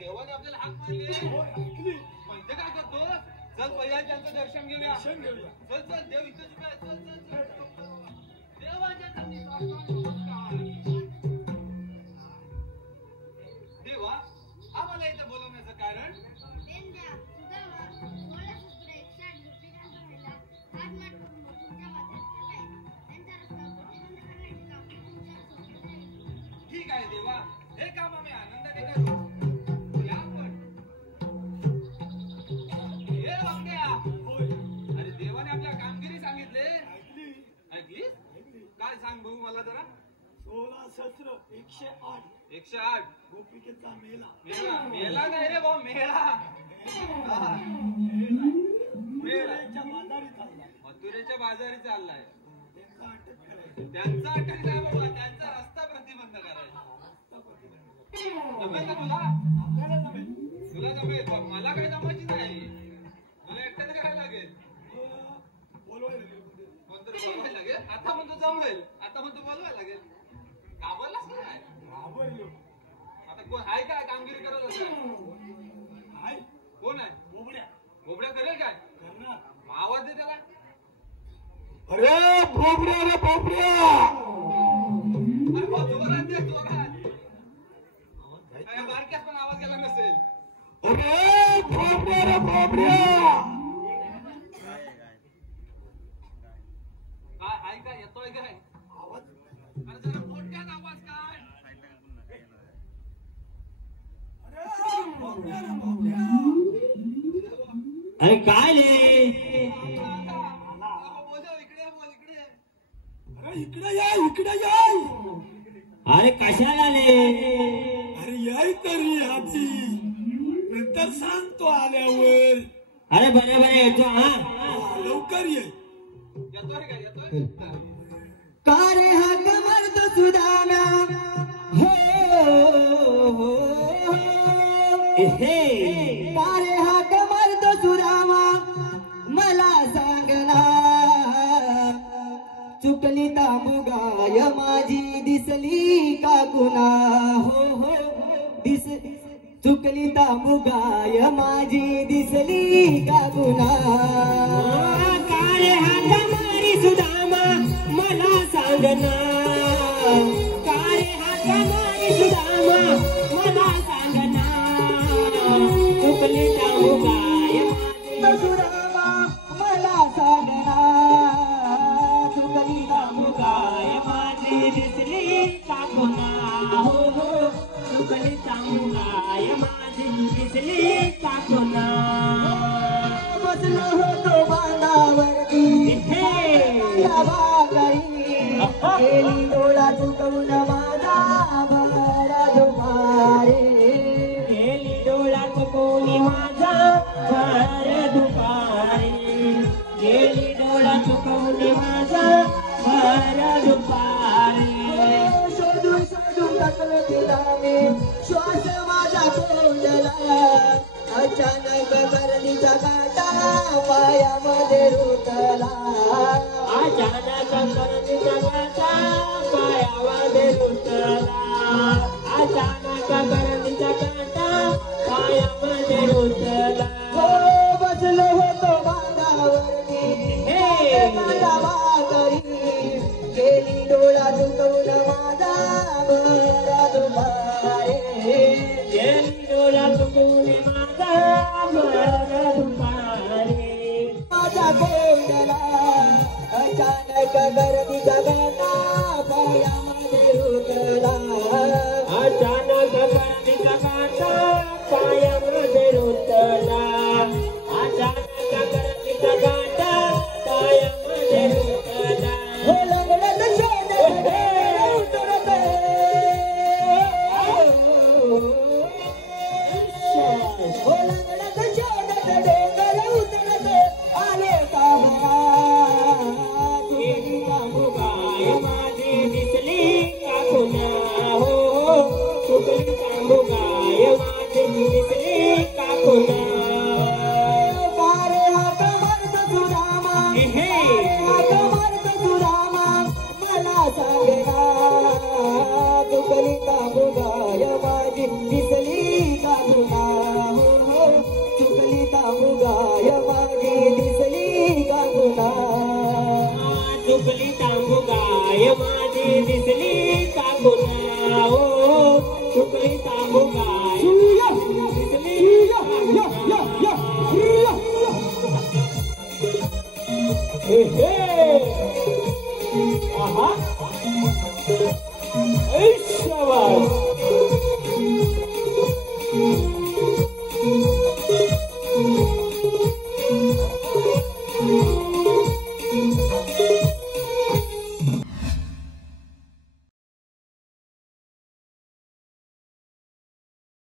देवाने आपल्याला हाक मारली. म्हणते काय करतो? चल पहिल्या त्यांचं दर्शन घेऊया. चल चल देव इथेच उभा आहे. चल चल चल देवाच्या चरणी नमस्कार. देवा आम्हाला इथे बोलवण्याचं कारण? ठीक आहे देवा, हे काम आम्ही आनंदाने करू. अरे देवाने आपल्या कामगिरी सांगितले. ऐकलीस? काय सांग बघू मला जरा. 16 सहस्र 108. 108 गोपिकेचा मेला. मेला नाही रे भाऊ, मेळा. मेळ्याच्या बाजारी चाललाय. मथुरेच्या बाजारी चाललाय. त्यांचा अटक करायचा. त्यांचा अटक नाही बाबा, त्यांचा रस्ता प्रतिबंध करायचा. जमेल ना तुला? आपल्याला जमेल. तुला जमेल पण मला काही जमायची नाही. मला एकट्याच करायला लागेल. बोलवायला कोणतरी बोलवायला लागेल. आता म्हणतो जमेल, आता म्हणतो बोलवायला लागेल. घाबरलास का काय? घाबरलो. आता कोण आहे काय कामगिरी करायला? हाय कोण आहे? बोबड्या. बोबड्या करेल काय? करणार. आवाज दे त्याला. अरे बोबड्या रे बोबड्या. अरे भाऊ जोरात दे, जोरात. बारक्यात पण आवाज गेला नसेल. अरे बोबड्या रे बोबड्या. काय आहे काय? येतोय काय आवाज? अरे जरा मोठ्यात आवाज काढ. अरे बोबड्या रे बोबड्या. अरे काय रे? बोल इकडे, बोल इकडे. अरे इकडे या, इकडे या. अरे कशाला रे? अरे याय तरी आधी, नंतर सांगतो आल्यावर. अरे बरे बरे येतो. हा लवकर ये. येतोय काय? येतोय. कारे हाक मारतो सुदाना. हे कारे हाक मारतो सुदामा. मला सांगना चुकली तामुगाय माझी दिसली का गुना. हो हो दिस चुकली तामुगाय माझी दिसली का गुना. कारे हाक मारी सुदामा मला सांगना. कारे हाक मारी सुदामा मला सांगना. चुकली तामुगाय माझी सुदामा मला सांगना. चुकली तामुगाय माझी दिसली का गुना. हो हो चुकली तामुगाय माझी दिसली का गुना. बसलो होतो बांधावरती गेली डोळा चुकवून माझा बरा दुपारे. गेली डोळा चुकवून माझा बरा दुपारे. गेली डोळा चुकवून माझा बरा दुपारे. शोधून शोधून टाकलं तिला मी श्वास माझा कोंडला. अचानक गर्दीचा काटा पायामध्ये रुतला. अचानक गर्दीचा काटा पायामध्ये रुतला. अचानक गर्दीचा काटा पायामध्ये रुतला. हो बसलो होतो बांधावरती गेली डोळा चुकवून माझा बरा दुपारे. गेली डोळा चुकवून माझा बरा दुपारे. माझा कोंडला अचानक गर्दीचा काटा पायामध्ये रुतला. अचानक गर्दीचा काटा पायामध्ये रुतला. अचानक गर्दीचा काटा पायामध्ये रुतला. हो लंगडत शोधत उतरत. हो लंगडत शोधत डोंगर उतरत आले ताबरा. चुकली तामुगाय माझी दिसली का गुना. हो चुकली तामुगाय माझी दिसली का गुना. कारे हाक मारतो सुदामा. हाक मारतो सुदामा मला सांगना. चुकली तामुगाय माझी दिसली का गुना. गाय माझी दिसली का कोणा हो चुकली तांबू गाय दिसली हे हे आहा ऐ शाबास